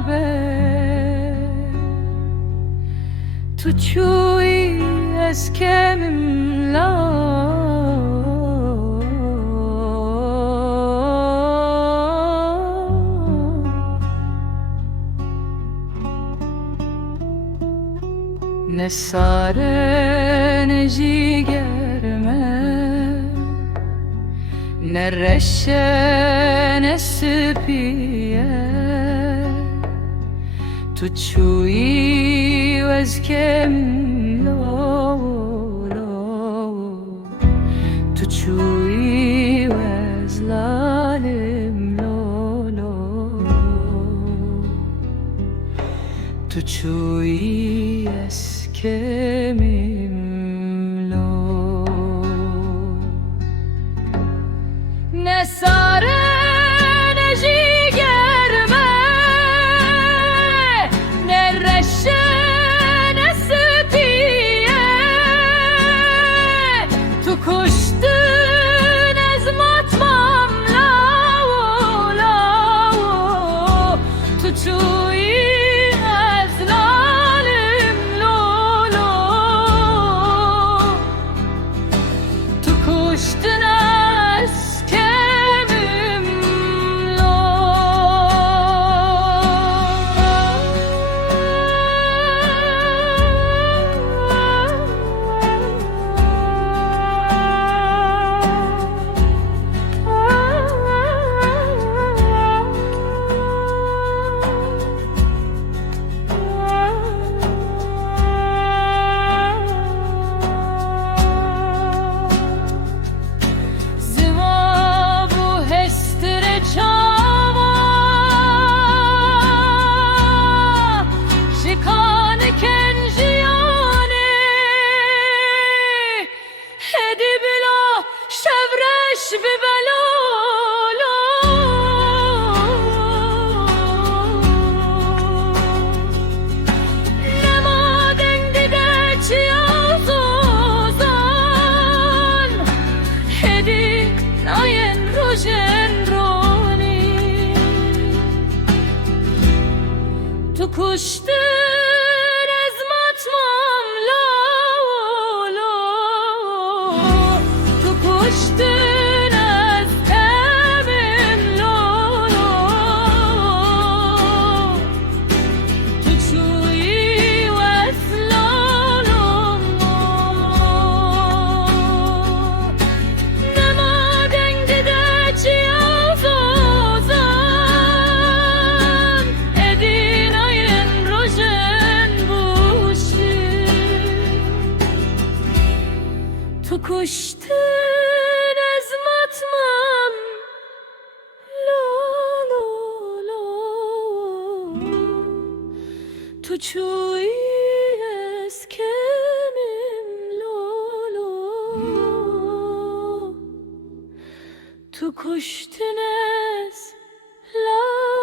be tu çuy eskemim la ne sare ne jigerme ne reşe ne spiye tu çuy vezkem lo tu çuy vezlalim lo tu çuy eskemim lo ne sare ne jigerme ne reşe ne spiye tu kuştun ezmatmam la tu çuy ezlalim lo tu kuştun tu kuştun ezmatmam lo tu kuştun ezkemim lo tu çuy veslalom ne maden gideci tu kuştun ezmatmam lo tu çuy eskemim lo tu kuştun ezlalim